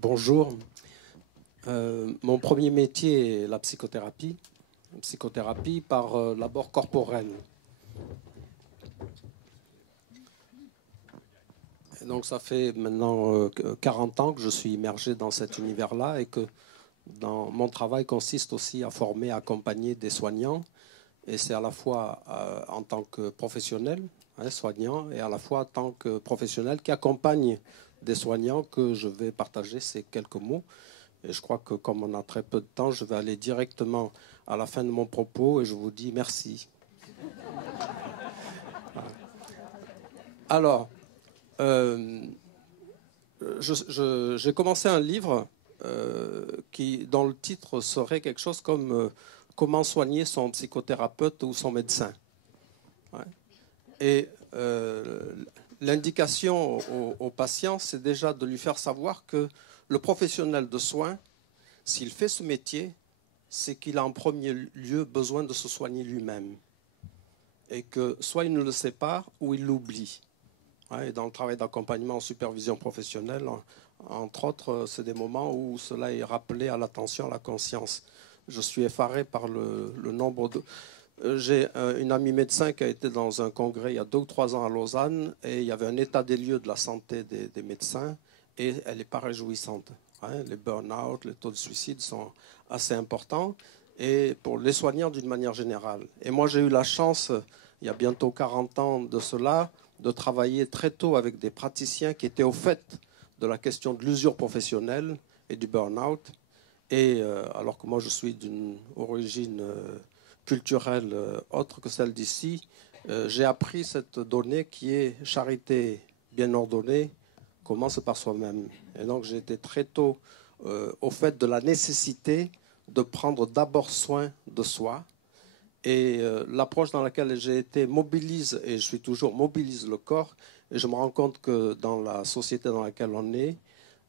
Bonjour. Mon premier métier est la psychothérapie. Psychothérapie par l'abord corporel. Et donc ça fait maintenant 40 ans que je suis immergé dans cet univers-là et que mon travail consiste aussi à former, à accompagner des soignants. Et c'est à la fois en tant que professionnel, soignant, et à la fois en tant que professionnel qui accompagne des soignants que je vais partager ces quelques mots. Et je crois que comme on a très peu de temps, je vais aller directement à la fin de mon propos et je vous dis merci. Alors, j'ai commencé un livre dont le titre serait quelque chose comme Comment soigner son psychothérapeute ou son médecin. Ouais. Et l'indication au patient, c'est déjà de lui faire savoir que le professionnel de soins, s'il fait ce métier, c'est qu'il a en premier lieu besoin de se soigner lui-même. Et que soit il ne le sait pas ou il l'oublie. Et dans le travail d'accompagnement en supervision professionnelle, entre autres, c'est des moments où cela est rappelé à l'attention, à la conscience. Je suis effaré par le nombre de... J'ai une amie médecin qui a été dans un congrès il y a 2 ou 3 ans à Lausanne et il y avait un état des lieux de la santé des médecins et elle n'est pas réjouissante. Les burn-out, les taux de suicide sont assez importants et pour les soignants d'une manière générale. Et moi j'ai eu la chance, il y a bientôt 40 ans de cela, de travailler très tôt avec des praticiens qui étaient au fait de la question de l'usure professionnelle et du burn-out. Et alors que moi je suis d'une origine culturelle autre que celle d'ici, j'ai appris cette donnée qui est charité bien ordonnée commence par soi-même. Et donc j'ai été très tôt au fait de la nécessité de prendre d'abord soin de soi. Et l'approche dans laquelle j'ai été mobilise, et je suis toujours mobilise le corps, et je me rends compte que dans la société dans laquelle on est,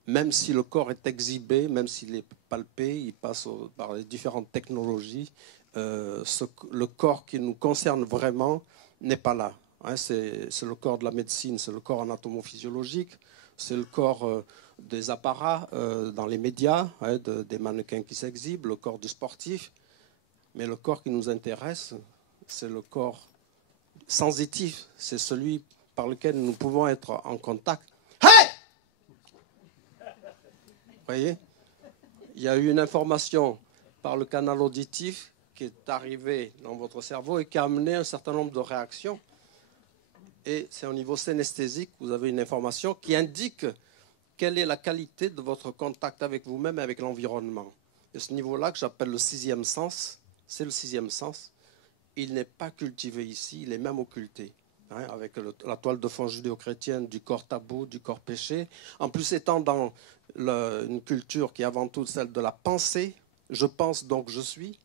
même si le corps est exhibé, même s'il est palpé, il passe par les différentes technologies, le corps qui nous concerne vraiment n'est pas là. C'est le corps de la médecine, c'est le corps anatomophysiologique, c'est le corps des apparats dans les médias, des mannequins qui s'exhibent, le corps du sportif. Mais le corps qui nous intéresse, c'est le corps sensitif, c'est celui par lequel nous pouvons être en contact. Vous voyez, il y a eu une information par le canal auditif qui est arrivée dans votre cerveau et qui a amené un certain nombre de réactions. Et c'est au niveau synesthésique, vous avez une information qui indique quelle est la qualité de votre contact avec vous-même et avec l'environnement. Et ce niveau-là que j'appelle le 6e sens, c'est le 6e sens. Il n'est pas cultivé ici, il est même occulté. Avec la toile de fond judéo-chrétienne du corps tabou, du corps péché. En plus, étant dans une culture qui est avant tout celle de la pensée, je pense donc je suis,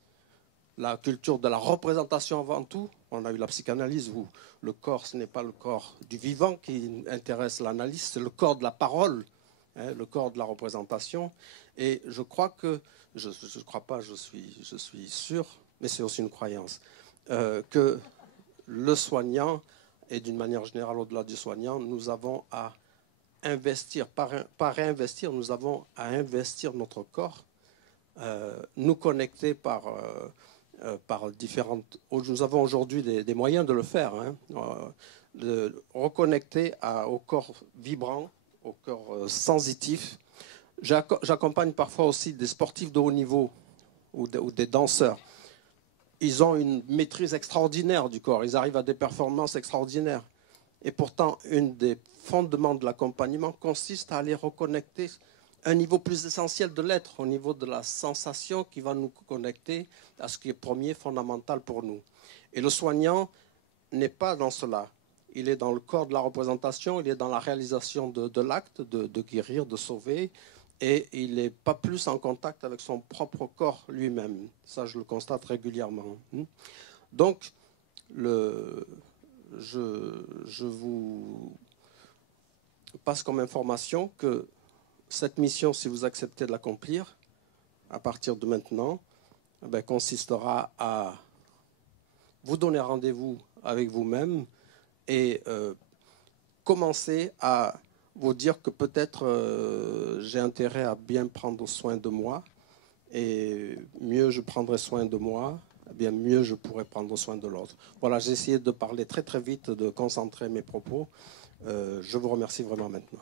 la culture de la représentation avant tout. On a eu la psychanalyse où le corps, ce n'est pas le corps du vivant qui intéresse l'analyse, c'est le corps de la parole, le corps de la représentation. Et je crois que, je ne crois pas, je suis sûr, mais c'est aussi une croyance, que le soignant, et d'une manière générale au-delà du soignant, nous avons à investir, pas réinvestir, nous avons à investir notre corps, nous connecter par différentes... Nous avons aujourd'hui des moyens de le faire, de reconnecter au corps vibrant, au corps sensitif. J'accompagne parfois aussi des sportifs de haut niveau ou des danseurs. Ils ont une maîtrise extraordinaire du corps. Ils arrivent à des performances extraordinaires. Et pourtant, une des fondements de l'accompagnement consiste à aller reconnecter un niveau plus essentiel de l'être, au niveau de la sensation qui va nous connecter à ce qui est premier, fondamental pour nous. Et le soignant n'est pas dans cela. Il est dans le corps de la représentation, il est dans la réalisation de l'acte, de guérir, de sauver, et il n'est pas plus en contact avec son propre corps lui-même. Ça, je le constate régulièrement. Donc, je vous passe comme information que cette mission, si vous acceptez de l'accomplir, à partir de maintenant, consistera à vous donner rendez-vous avec vous-même et commencer à vous dire que peut-être j'ai intérêt à bien prendre soin de moi, et mieux je prendrai soin de moi, eh bien mieux je pourrai prendre soin de l'autre. Voilà, j'ai essayé de parler très très vite, de concentrer mes propos. Je vous remercie vraiment maintenant.